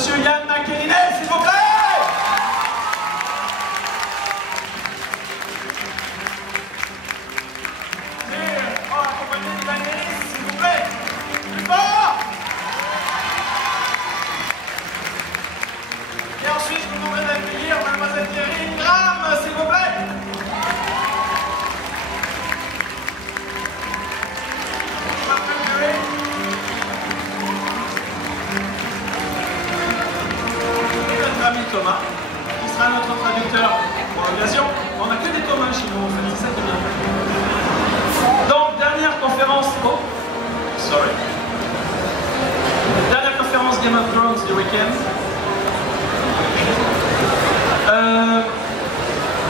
Monsieur Ian McElhinney, s'il vous plaît. Accompagné d'Ivan Ellis, s'il vous plaît. Plus fort. Et ensuite, je vous demanderai d'accueillir Mademoiselle Thierry Ingram, s'il vous plaît. Et notre ami Thomas, qui sera notre traducteur pour l'occasion. On n'a que des Thomas chez nous, c'est ça qui est bien. Donc, dernière conférence. Oh, sorry. Dernière conférence Game of Thrones du week-end.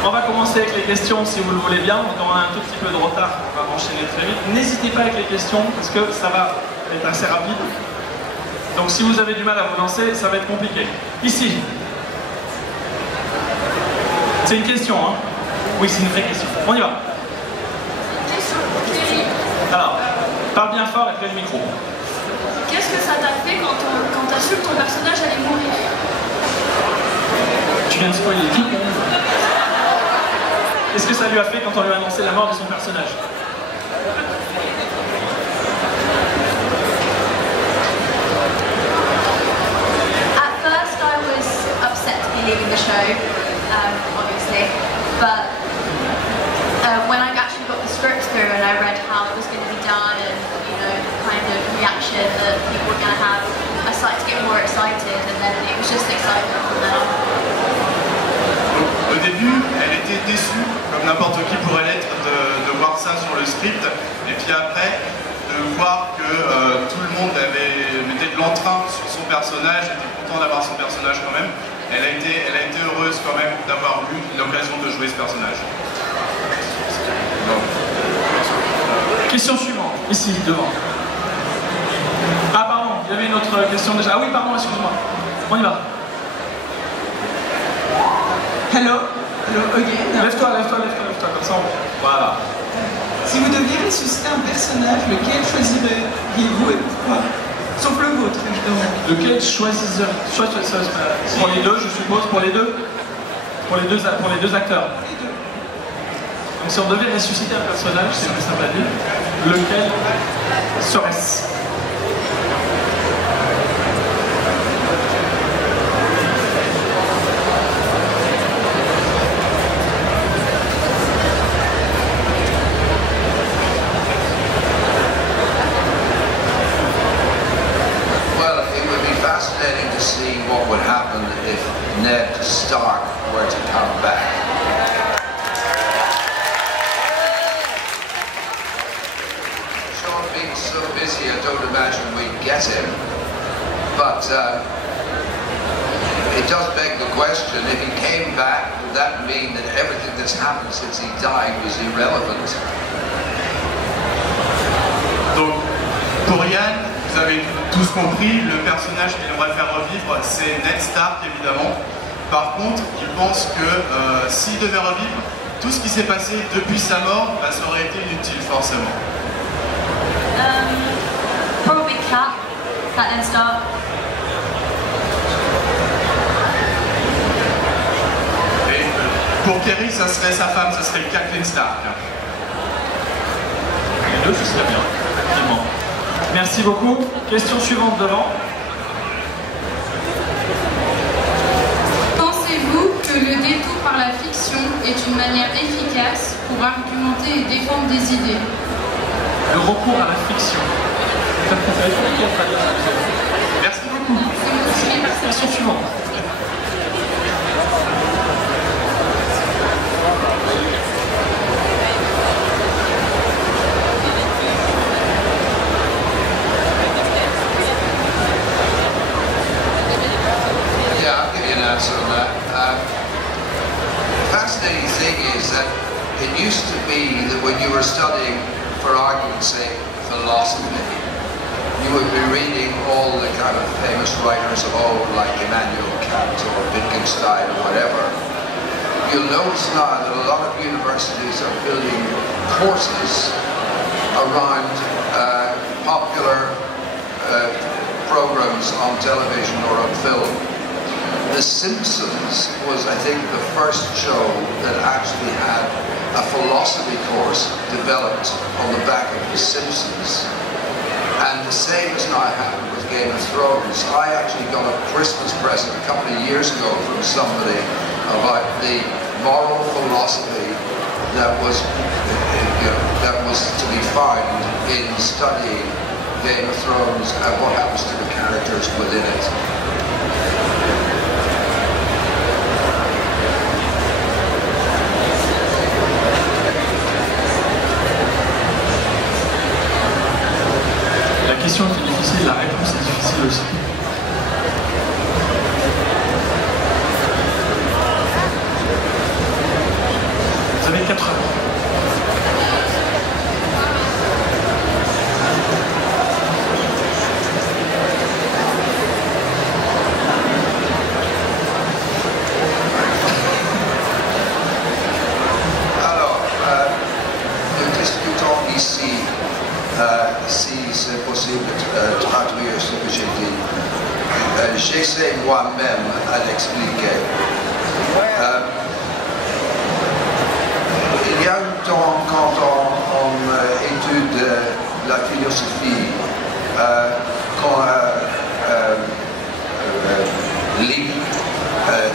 On va commencer avec les questions si vous le voulez bien. Donc on a un tout petit peu de retard, on va enchaîner très vite. N'hésitez pas avec les questions parce que ça va être assez rapide. Donc si vous avez du mal à vous lancer, ça va être compliqué. Ici. C'est une question, hein? Oui, c'est une vraie question. On y va. Alors, parle bien fort et fais le micro. Qu'est-ce que ça t'a fait quand t'as su que ton personnage allait mourir? Tu viens de spoiler tout. Qu'est-ce que ça lui a fait quand on lui a annoncé la mort de son personnage? At first I was upset to be leaving the show, obviously, but when I actually got the script through and I read how it was going to be done and, you know, the kind of reaction that people were going to have, I started to get more excited and then it was just excitement from then on. Au début, elle était déçue, comme n'importe qui pourrait l'être, de voir ça sur le script. Et puis après, de voir que tout le monde mettait de l'entrain sur son personnage, était content d'avoir son personnage quand même. Elle a été heureuse quand même d'avoir eu l'occasion de jouer ce personnage. Question suivante, ici, devant. Ah pardon, il y avait une autre question déjà. Ah oui, pardon, excuse-moi. On y va. Hello, hello again. Lève-toi, comme ça. Voilà. Si vous deviez ressusciter un personnage, lequel choisiriez-vous et pourquoi? Sauf le vôtre, évidemment. Lequel choisissez pour les deux, je suppose, pour les deux acteurs. Donc si on devait ressusciter un personnage, c'est plus simple à dire, lequel serait-ce? Ned Stark were to come back. Sean being so busy, I don't imagine we'd get him. But it does beg the question, if he came back, would that mean that everything that's happened since he died was irrelevant? Donc, pour Ian, vous avez tous compris, le personnage qu'il aimerait faire revivre, c'est Ned Stark, évidemment. Par contre, il pense que s'il devait revivre, tout ce qui s'est passé depuis sa mort, bah, ça aurait été inutile, forcément. Probably Cat Ned Stark. Et pour Kerry, ça serait sa femme, ça serait Catelyn Stark. Les deux, ce serait bien, effectivement. Merci beaucoup. Question suivante devant. Pensez-vous que le détour par la fiction est une manière efficace pour argumenter et défendre des idées? Le recours à la fiction. Merci beaucoup. Question suivante. Answer on that. Fascinating thing is that it used to be that when you were studying, for argument's sake, philosophy, you would be reading all the kind of famous writers of old, like Immanuel Kant or Wittgenstein or whatever. You'll notice now that a lot of universities are building courses around popular programs on television or on film. The Simpsons was, I think, the first show that actually had a philosophy course developed on the back of The Simpsons. And the same has now happened with Game of Thrones. I actually got a Christmas present a couple of years ago from somebody about the moral philosophy that was to be found in studying Game of Thrones and what happens to the characters within it. La question était difficile, la réponse est difficile aussi. Vous avez 4 heures. Alors, nous discutons ici si c'est possible de traduire ce que j'ai dit. J'essaie moi-même à l'expliquer. Il y a un temps, quand on étudie la philosophie, qu'on lit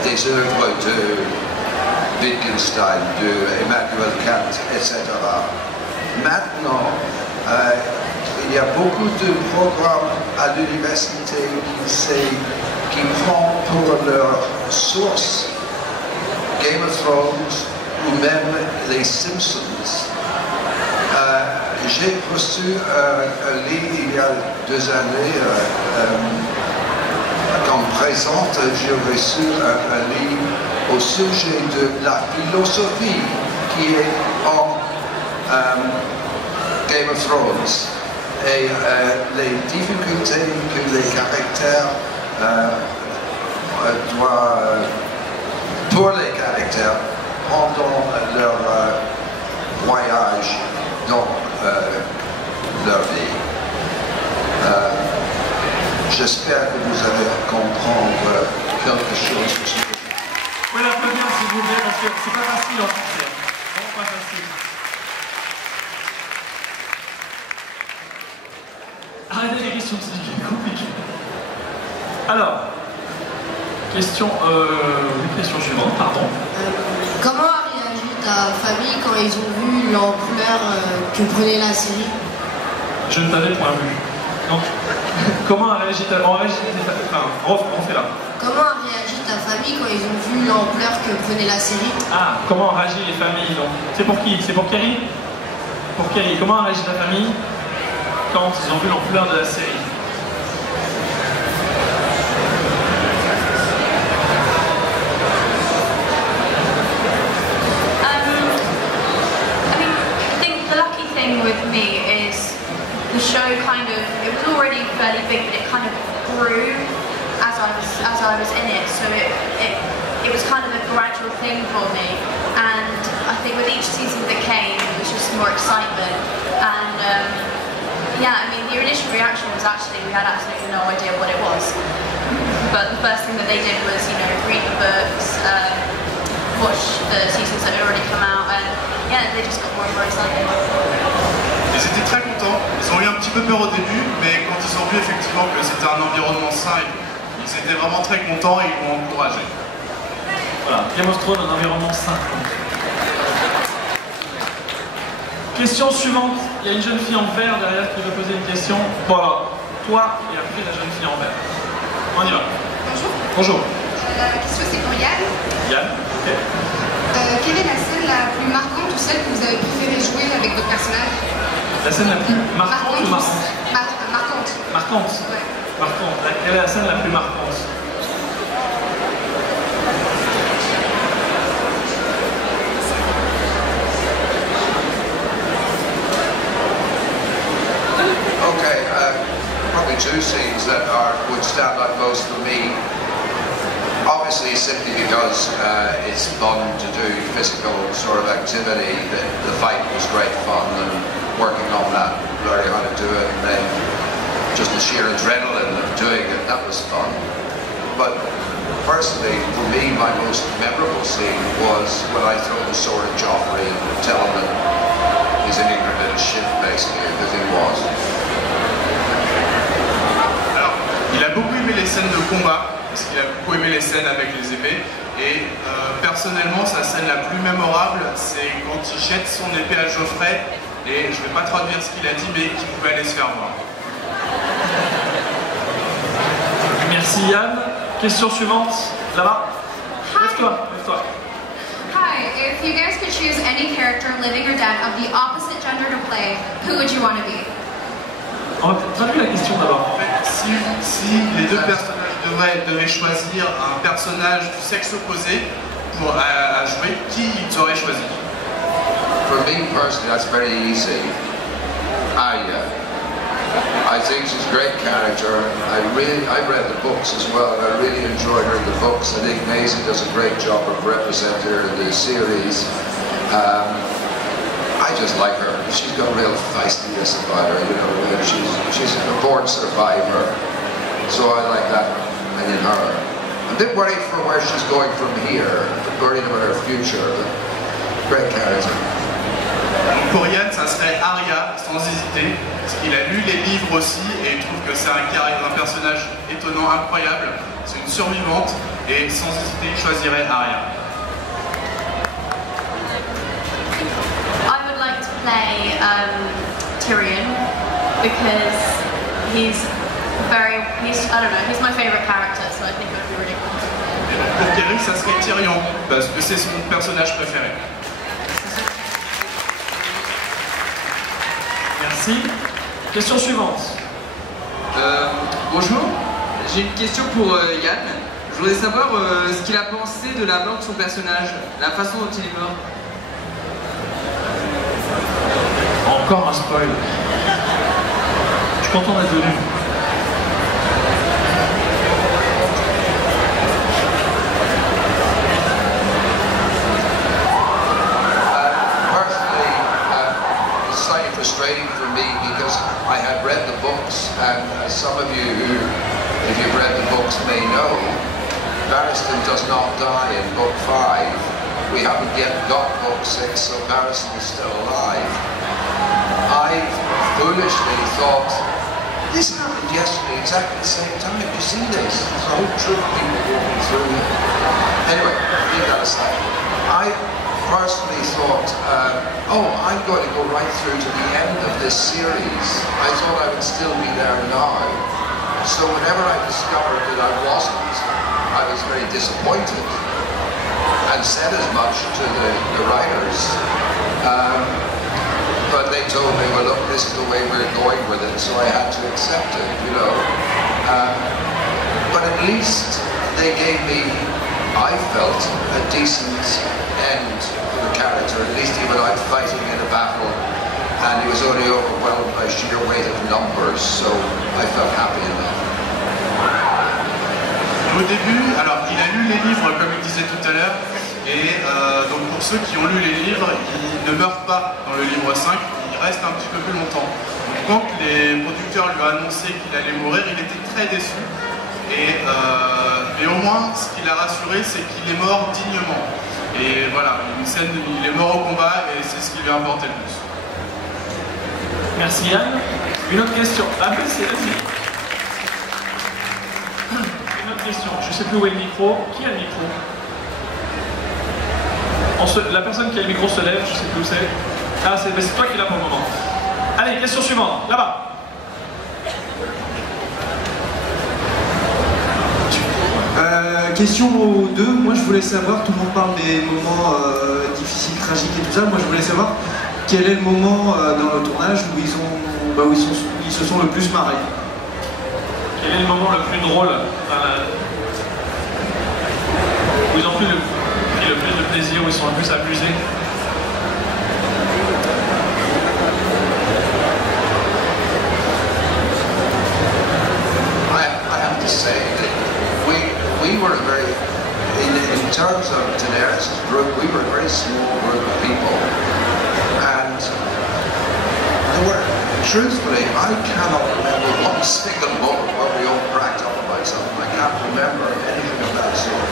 des œuvres de Wittgenstein, de Emmanuel Kant, etc. Maintenant, il y a beaucoup de programmes à l'université qui prennent pour leur source Game of Thrones ou même les Simpsons. J'ai reçu un livre il y a 2 années, comme présente, j'ai reçu un livre au sujet de la philosophie qui est en Game of Thrones et les difficultés que les caractères doivent, pour les caractères, pendant leur voyage dans leur vie. J'espère que vous allez comprendre quelque chose sur ce. Oui, l'applaudir s'il vous plaît, parce que c'est pas facile en français. Vraiment pas facile. Arrêtez les questions, c'est compliqué. Alors, question suivante, pardon. Comment a réagi ta famille quand ils ont vu l'ampleur que prenait la série? Je ne t'avais point vu. Donc, comment a réagi ta famille? Enfin, refais là. Comment a réagi ta famille quand ils ont vu l'ampleur que prenait la série? Ah, comment ont réagi les familles donc? C'est pour qui? C'est pour Kerry? Pour Kerry, comment a réagi ta famille quand ils ont vu l'ampleur de la série? With me is the show kind of, it was already fairly big, but it kind of grew as I was in it, so it was kind of a gradual thing for me, and I think with each season that came it was just more excitement, and yeah, I mean the initial reaction was actually we had absolutely no idea what it was, but the first thing that they did was, you know, read the books, watch the seasons that had already come out, and yeah, they just got more and more excited. Ils étaient très contents, ils ont eu un petit peu peur au début, mais quand ils ont vu effectivement que c'était un environnement sain, ils étaient vraiment très contents et ils m'ont encouragé. Voilà, Game of Thrones, un environnement sain. Question suivante, il y a une jeune fille en vert derrière qui veut poser une question. Bon alors, toi et après la jeune fille en vert. On y va. Bonjour. Bonjour. La question c'est pour Yann. Yann, ok. Quelle est la scène la plus marquante ou celle que vous avez préféré jouer avec votre personnage? La scène la plus marquante ou marquante? Marquante. Marquante. Ouais. Marquante. Quelle est la scène la plus marquante? Okay, probably 2 scenes that would stand out most for me. Obviously, simply because it's fun to do physical sort of activity. The fight was great fun, and working on that, learning how to do it, and then just the sheer adrenaline doing it. That was fun. But personally, for me, my most memorable scene was when I throw the sword at Joffrey and tell him that he's an ignorant little shit, basically, because he was. Alors, il a beaucoup aimé les scènes de combat, parce qu'il a beaucoup aimé les scènes avec les épées. Et personnellement, sa scène la plus mémorable, c'est quand il jette son épée à Geoffrey. Et je ne vais pas traduire ce qu'il a dit, mais qu'il pouvait aller se faire voir. Merci Yann. Question suivante, là-bas. Lève-toi, lève-toi. Hi, if you guys could choose any character, living or dead, of the opposite gender to play, who would you want to be? On va traduire la question d'abord. En fait, si les deux personnages devaient choisir un personnage du sexe opposé à jouer, qui ils auraient choisi? For me personally, that's very easy. Arya. I think she's a great character. I read the books as well, and I really enjoyed her in the books. I think Maisie does a great job of representing her in the series. I just like her. She's got real feistiness about her, you know. She's a born survivor, so I like that in her. I'm a bit worried for where she's going from here, worried about her future, but great character. Pour Yann, ça serait Arya, sans hésiter, parce qu'il a lu les livres aussi et il trouve que c'est un personnage étonnant, incroyable. C'est une survivante et sans hésiter, il choisirait Arya. I would like to play Tyrion because he's my favorite character, so I think it would be really cool. Pour Kerry, ça serait Tyrion, parce que c'est son personnage préféré. Merci. Question suivante. Bonjour, j'ai une question pour Yann. Je voudrais savoir ce qu'il a pensé de la mort de son personnage, la façon dont il est mort. Encore un spoil. Je suis content d'être venu. Frustrating for me because I had read the books, and as some of you who, if you've read the books, may know, Barristan does not die in book 5. We haven't yet got book 6, so Barristan is still alive. I foolishly thought, this happened yesterday, exactly the same time. You see this? There's a whole troop of people walking through here. Anyway, leave that aside. I personally thought, I'm going to go right through to the end of this series. I thought I would still be there now. So whenever I discovered that I wasn't, I was very disappointed and said as much to the writers. But they told me, well look, this is the way we're going with it, so I had to accept it, you know. But at least they gave me, I felt, a decent end to the character. At least he went out fighting in a battle and he was only overwhelmed by sheer weight of numbers, so I felt happy enough. Au début, alors il a lu les livres comme il disait tout à l'heure, et donc pour ceux qui ont lu les livres, il ne meurt pas dans le livre 5, il reste un petit peu plus longtemps. Donc quand les producteurs lui ont annoncé qu'il allait mourir, il était très déçu, et au moins ce qui l'a rassuré, c'est qu'il est mort dignement. Et voilà, il est mort au combat et c'est ce qui lui a importé le plus. Merci Yann. Une autre question. Ah oui, vas-y. Une autre question. Je ne sais plus où est le micro. Qui a le micro? La personne qui a le micro se lève, je ne sais plus où c'est. Ah, c'est toi qui l'as pour le moment. Allez, question suivante. Là-bas. Question aux deux, moi je voulais savoir, tout le monde parle des moments difficiles, tragiques et tout ça, moi je voulais savoir quel est le moment dans le tournage où ils se sont le plus marrés. Quel est le moment le plus drôle où ils ont pris le plus de plaisir, où ils sont le plus amusés? I have to say that we were a very, in terms of Daenerys' group, we were a very small group of people, and there were truthfully, I cannot remember one single moment where we all cracked up about something. I can't remember anything of that sort.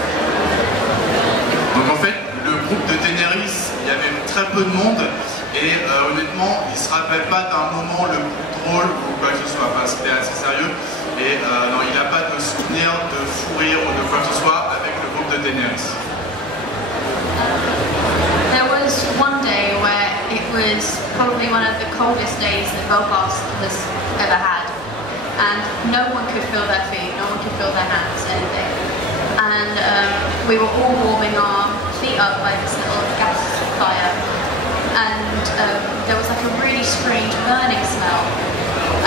Donc en fait, le groupe de Daenerys, il y avait très peu de monde et honnêtement, il ne se rappelle pas d'un moment le plus drôle ou quoi que ce soit. Enfin, c'était assez sérieux et non, il n'a pas de souvenir de fou rire ou de quoi que ce soit avec le groupe de Daenerys. There was one day where it was probably one of the coldest days that Belfast has ever had, and no one could feel their feet, no one could feel their hands, anything. And we were all warming our feet up by this little gas fire, and there was like a really strange burning smell,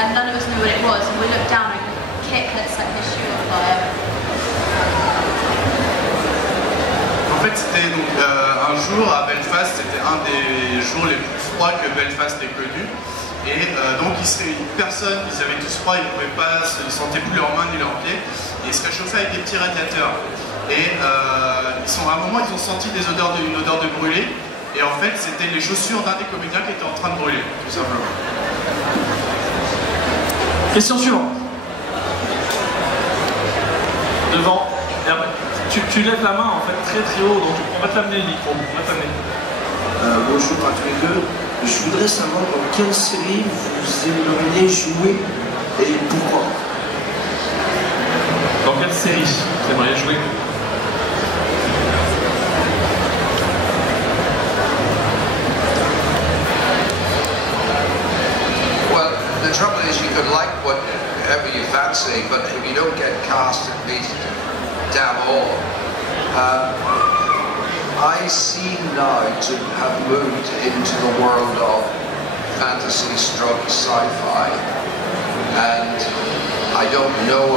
and none of us knew what it was, and we looked down and Kit had set his shoe on fire. En fait, c'était donc un jour à Belfast, c'était un des jours les plus froids que Belfast ait connu. Et donc personne, ils avaient tous froid, ils ne sentaient plus leurs mains ni leurs pieds. Et ils se réchauffaient avec des petits radiateurs. Et à un moment, ils ont senti une odeur de brûlé. Et en fait, c'était les chaussures d'un des comédiens qui étaient en train de brûler, tout simplement. Question suivante. Devant. Et après, tu lèves la main en fait très haut, donc on va te l'amener le micro. Bonjour à tous les deux. Je voudrais savoir dans quelle série vous aimeriez jouer et pourquoi. Dans quelle série vous aimeriez jouer? Well, the trouble is you could like whatever you fancy, but if you don't get cast, it means damn all. I seem now to have moved into the world of fantasy stroke sci-fi, and I don't know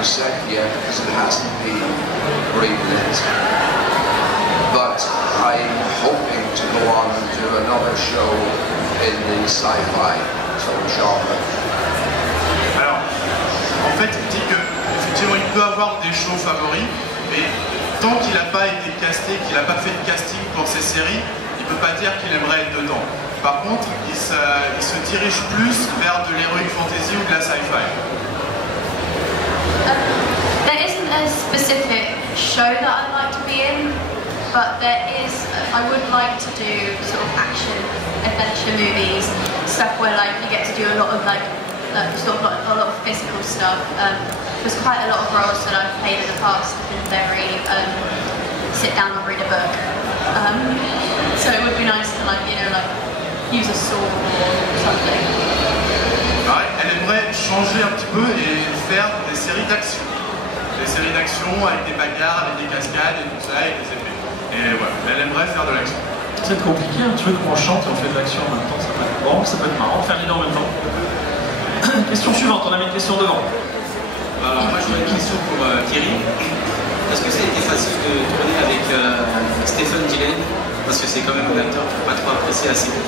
100% yet because it hasn't been greenlit, but I'm hoping to go on and do another show in the sci-fi sort of genre. Alors, en fait, il dit qu'effectivement il peut avoir des shows favoris, mais tant qu'il n'a pas été casté, qu'il n'a pas fait de casting pour ces séries, il ne peut pas dire qu'il aimerait être dedans. Par contre, il se dirige plus vers de l'heroic fantasy ou de la sci-fi. There isn't a specific show that I'd like to be in, but I would like to do sort of action adventure movies, stuff where like you get to do a lot of a lot of physical stuff. There's quite a lot of roles that I've played in the past have been very sit down and read a book. So it would be nice to use a sword or something. Ouais, elle aimerait changer un petit peu et faire des séries d'action. Des séries d'action avec des bagarres, avec des cascades et tout ça, et des épées. Et voilà, elle aimerait faire de l'action. C'est compliqué, un truc où on chante et on fait de l'action en même temps, ça peut être bon, ça peut être marrant, faire les deux en même temps. Question suivante, on a mis une question devant. Alors moi j'ai une question pour Thierry. Est-ce que ça a été facile de tourner avec Stephen Dillane? Parce que c'est quand même un acteur que je ne peux pas trop apprécier assez vite.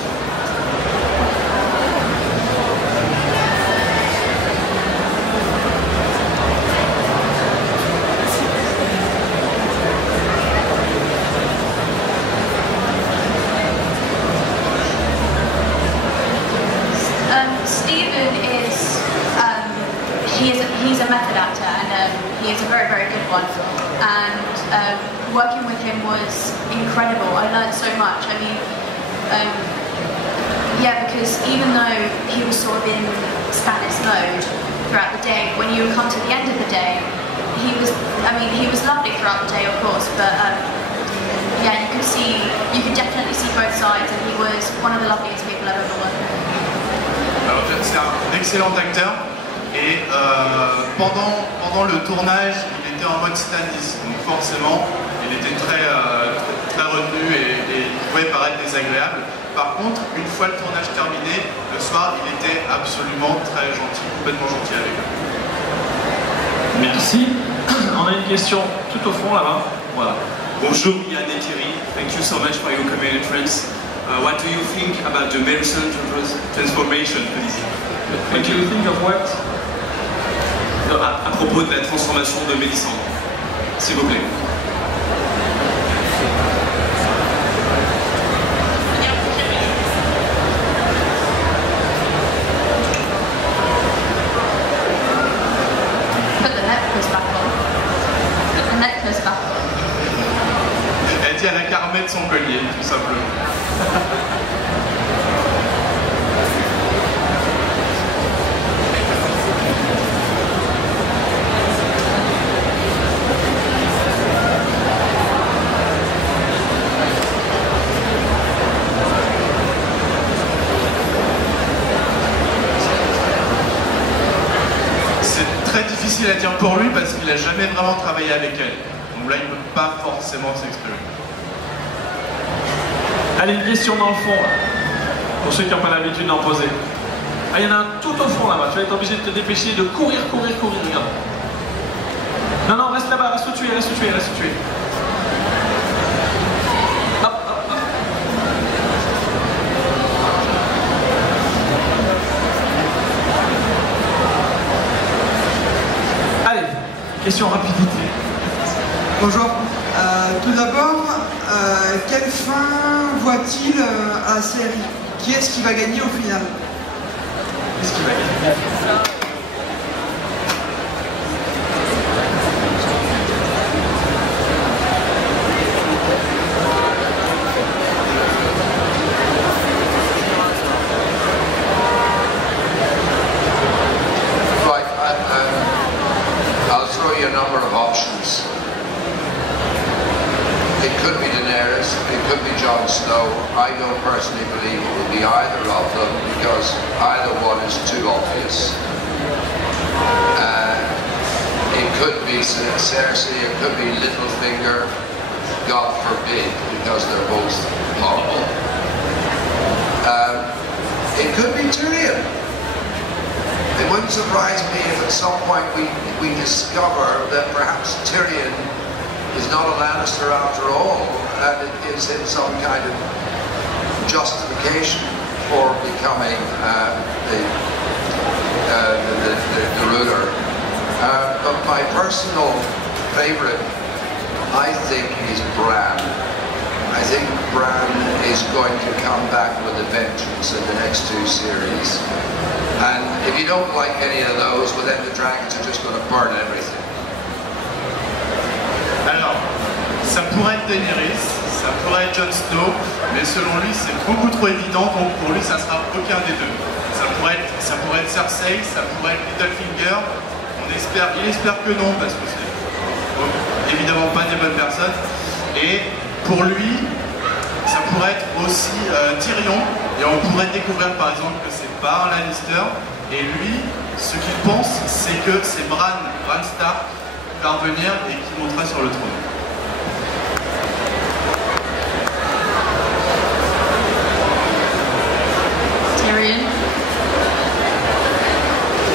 Stephen is he's a method actor, and he is a very, very good one. And working with him was incredible. I learned so much. I mean, yeah, because even though he was sort of in Stannis mode throughout the day, when you come to the end of the day, he was lovely throughout the day, of course, but yeah, you could definitely see both sides, and he was one of the loveliest people I've ever worked with. Alors, c'est un excellent acteur et pendant le tournage, il était en mode Stannis, donc forcément, il était très retenu et il pouvait paraître désagréable. Par contre, une fois le tournage terminé, le soir, il était absolument très gentil, complètement gentil avec eux. Merci. On a une question tout au fond là-bas. Voilà. Bonjour Yann et Thierry. Thank you so much for your comment entrance. What do you think about the Melisandre transformation, please? What do you think of what? À propos de la transformation de Melisandre, s'il vous plaît. difficile à dire pour lui parce qu'il n'a jamais vraiment travaillé avec elle. Donc là, il ne peut pas forcément s'exprimer. Allez, une question dans le fond, là, pour ceux qui n'ont pas l'habitude d'en poser. Ah, il y en a un tout au fond là-bas, tu vas être obligé de te dépêcher, de courir, regarde. Non, non, reste là-bas, reste où tu es. Hop, hop, hop. Allez, question rapidité. Bonjour. Tout d'abord, quelle fin voit-il à la série? Qui est-ce qui va gagner au final? Qu'est-ce qui va gagner? Right, I'll throw you a number of options. It could be Daenerys, it could be Jon Snow. I don't personally believe it will be either of them because either one is too obvious. It could be Cersei, it could be Littlefinger, God forbid, because they're both horrible. It could be Tyrion. It wouldn't surprise me if at some point we discover that perhaps Tyrion is not a Lannister after all, and it gives him some kind of justification for becoming the ruler. But my personal favourite, I think, is Bran. I think Bran is going to come back with a vengeance in the next two series. And if you don't like any of those, well then the dragons are just going to burn everything. Alors, ça pourrait être Daenerys, ça pourrait être Jon Snow, mais selon lui c'est beaucoup trop évident, donc pour lui ça sera aucun des deux. Ça pourrait être Cersei, ça pourrait être Littlefinger. Il espère que non, parce que c'est évidemment pas des bonnes personnes. Et pour lui, ça pourrait être aussi Tyrion, et on pourrait découvrir par exemple que c'est pas un Lannister, et lui, ce qu'il pense, c'est que c'est Bran Stark qui va revenir et qui montera sur le trône. Tyrion.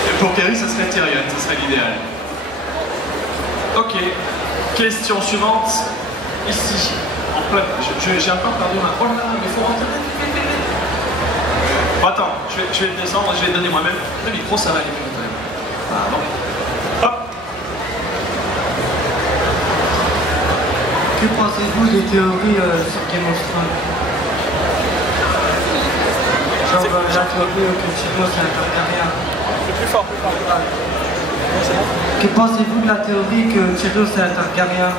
Et pour Kerry, ça serait Tyrion, ça serait l'idéal. Ok, question suivante, ici, en plein. J'ai encore perdu ma... Oh là, mais il faut rentrer. Bon, attends, je vais descendre, je vais donner moi-même. Le micro, ça va aller mieux quand même. Pardon. Hop. Que pensez-vous des théories sur Game of Thrones? Genre la théorie que Tyrion c'est un Targaryen. Plus fort. Que pensez-vous de la théorie que Tyrion c'est un Targaryen?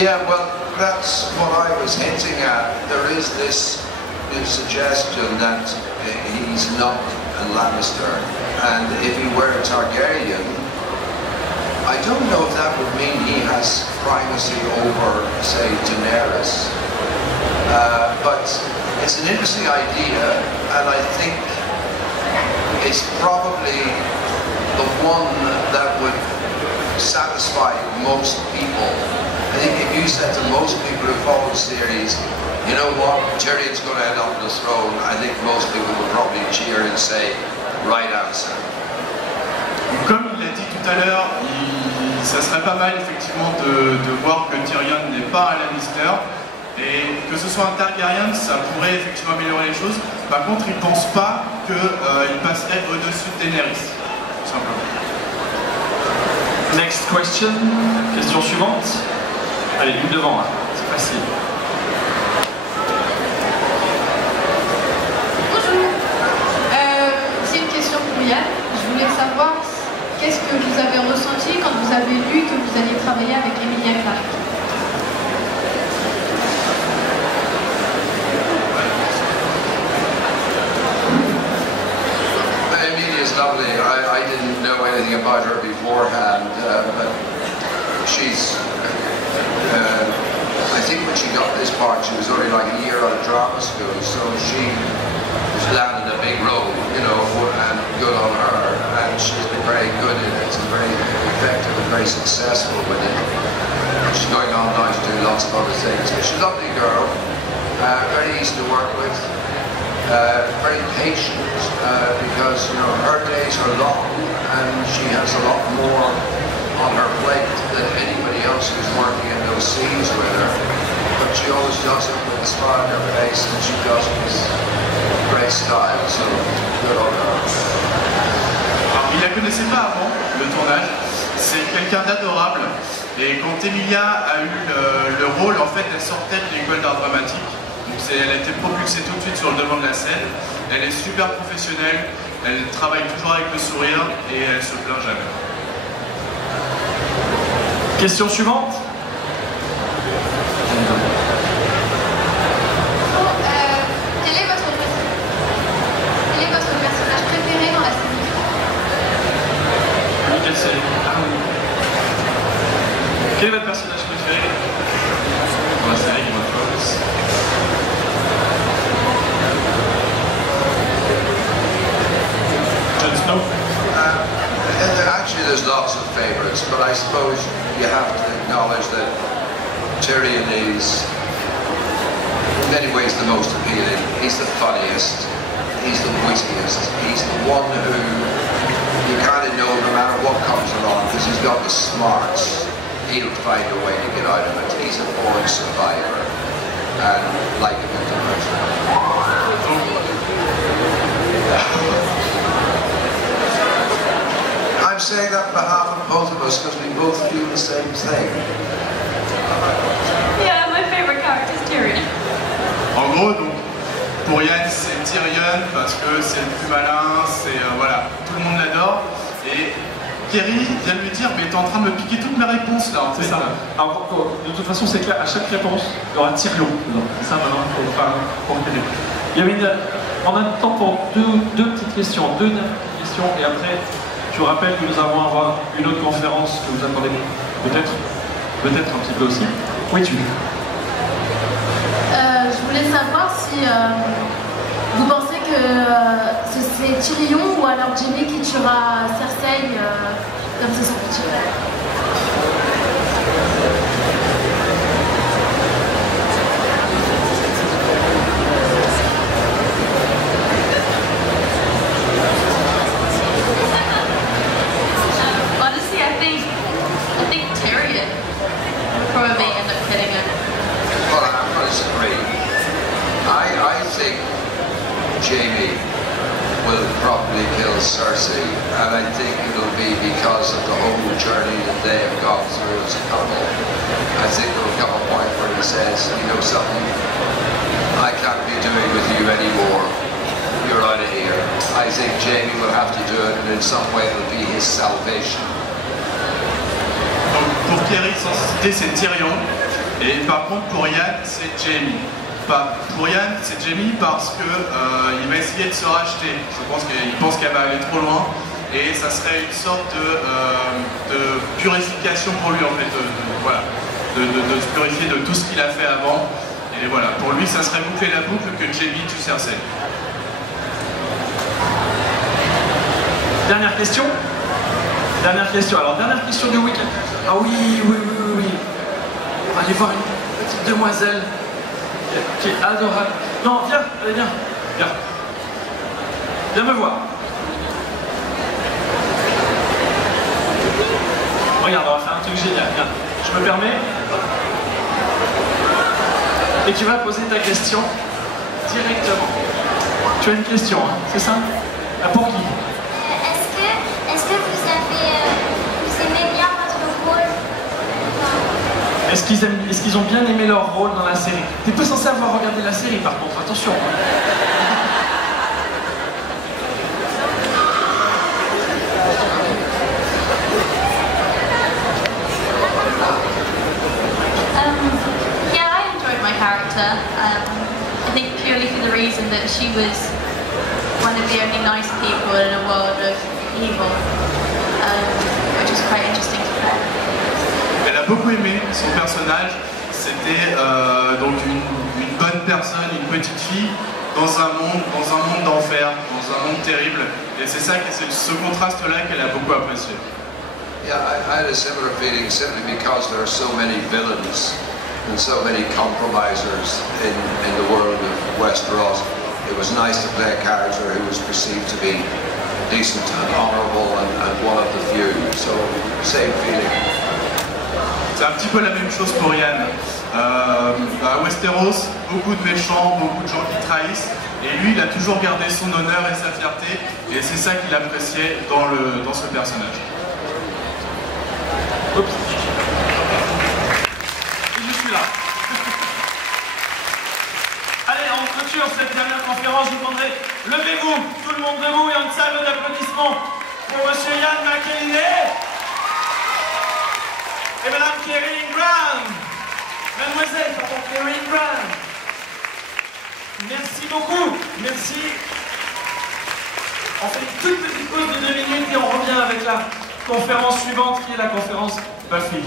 Yeah, well, that's what I was hinting at. There is this suggestion that he's not a Lannister, and if he were a Targaryen, I don't know if that would mean he has primacy over, say, Daenerys. But it's an interesting idea, and I think it's probably the one that would satisfy most people. I think if you said to most people who follow the series, you know what, Tyrion's going to end up on the throne, I think most people would probably cheer and say, right answer. Comme il l'a dit tout à l'heure, ça serait pas mal effectivement de voir que Tyrion n'est pas un Lannister, et que ce soit un Targaryen, ça pourrait effectivement améliorer les choses. Par contre, il ne pense pas qu'il passerait au-dessus de Daenerys, tout simplement. Next question, question suivante. Allez, une devant, là. C'est facile. Bonjour. C'est une question pour Yann. Je voulais savoir qu'est-ce que vous avez ressenti quand vous avez lu que vous alliez travailler avec Emilia Clarke. Emilia's lovely. I didn't know anything about her beforehand, but she's... I think when she got this successful with it. She's going on now to do lots of other things. But she's a lovely girl, very easy to work with, very patient, because her days are long and she has a lot more on her plate than anybody else who's working in those scenes with her. But she always does it with a smile on her face, and she does it with great style, so good on her. Alors, il la connaissait pas avant le tournage, c'est quelqu'un d'adorable, et quand Emilia a eu le rôle, en fait elle sortait de l'école d'art dramatique, donc elle a été propulsée tout de suite sur le devant de la scène. Elle est super professionnelle, elle travaille toujours avec le sourire et elle se plaint jamais. Question suivante. Quel est votre personnage préféré dans la série? Quelle série? Quel est votre personnage préféré dans la série Game of Thrones? Jon Snow? Actually, there's lots of favourites, but I suppose you have to acknowledge that Tyrion is, in many ways, the most appealing. He's the funniest, he's the wittiest, he's the one who you kind of know no matter what comes along, because he's got the smarts, he'll find a way to get out of it. He's a born survivor, and like him in the I'm saying that on behalf of both of us because we both feel the same thing. Yeah, my favorite character is Tyrion. En gros, donc, pour Yann, c'est Tyrion parce que c'est le plus malin, c'est voilà, tout le monde l'adore. Et Kerry vient de lui dire, mais t'es en train de me piquer toutes mes réponses là. C'est ça. Alors, de toute façon, c'est clair, à chaque réponse, il y aura Tyrion. C'est ça maintenant, pour aider. Il y avait on a le temps pour deux petites questions, deux dernières questions, et après, je vous rappelle que nous allons avoir une autre conférence que vous attendez peut-être un petit peu aussi. Oui, tu Je voulais savoir si vous pensez que c'est Tyrion ou alors Jaime qui tuera Cersei comme c'est son petit frère. Honestly, I think Tyrion probably end up killing him. Well, I'm going to disagree. I think Jaime will probably kill Cersei, and I think it'll be because of the whole journey that they have gone through as a couple. I think there'll come a point where he says, you know something, I can't be doing with you anymore. You're out of here. I think Jaime will have to do it, and in some way it'll be his salvation. Donc pour Kerry, sans citer, c'est Tyrion. Et par contre, pour Yann, c'est Jaime. Pour Yann, c'est Jaime parce que il va essayer de se racheter. Je pense qu'il pense qu'elle va aller trop loin. Et ça serait une sorte de purification pour lui, en fait. Voilà. De se purifier de tout ce qu'il a fait avant. Et voilà. Pour lui, ça serait boucler la boucle que Jaime tue Cersei. Dernière question. Dernière question. Alors, dernière question du week-end. Ah oui. On va aller voir une petite demoiselle qui est adorable. Non, viens, allez, viens. Viens me voir. Regarde, on va faire un truc génial. Viens. Je me permets. Et tu vas poser ta question directement. Tu as une question, hein, c'est ça? Pour qui? Est-ce que vous aimez bien votre rôle? Est-ce qu'ils ont bien aimé leur rôle dans la série? T'es pas censé avoir regardé la série par contre, attention. Yeah, I enjoyed my character. I think purely for the reason that she was one of the only nice people in a world of evil, which is quite interesting to play. Elle a beaucoup aimé son personnage. C'était donc une bonne personne, une petite fille dans un monde d'enfer, dans un monde terrible. Et c'est ça, c'est ce contraste-là qu'elle a beaucoup apprécié. Yeah, I had a similar feeling simply because there are so many villains and so many compromisers in the world of Westeros. It was nice to play a character who was perceived to be decent and honorable and one of the few. So, same feeling. C'est un petit peu la même chose pour Yann. À Westeros, beaucoup de méchants, beaucoup de gens qui trahissent, et lui il a toujours gardé son honneur et sa fierté, et c'est ça qu'il appréciait dans ce personnage. Oups. Et je suis là. Allez, on clôture cette dernière conférence, je vous demanderai, levez-vous, tout le monde debout, et une salve d'applaudissements pour Monsieur Ian McElhinney et Madame Kerry Brown. Mademoiselle, pardon, Kerry Brown. Merci beaucoup, merci. On fait une toute petite pause de 2 minutes et on revient avec la conférence suivante qui est la conférence Buffy.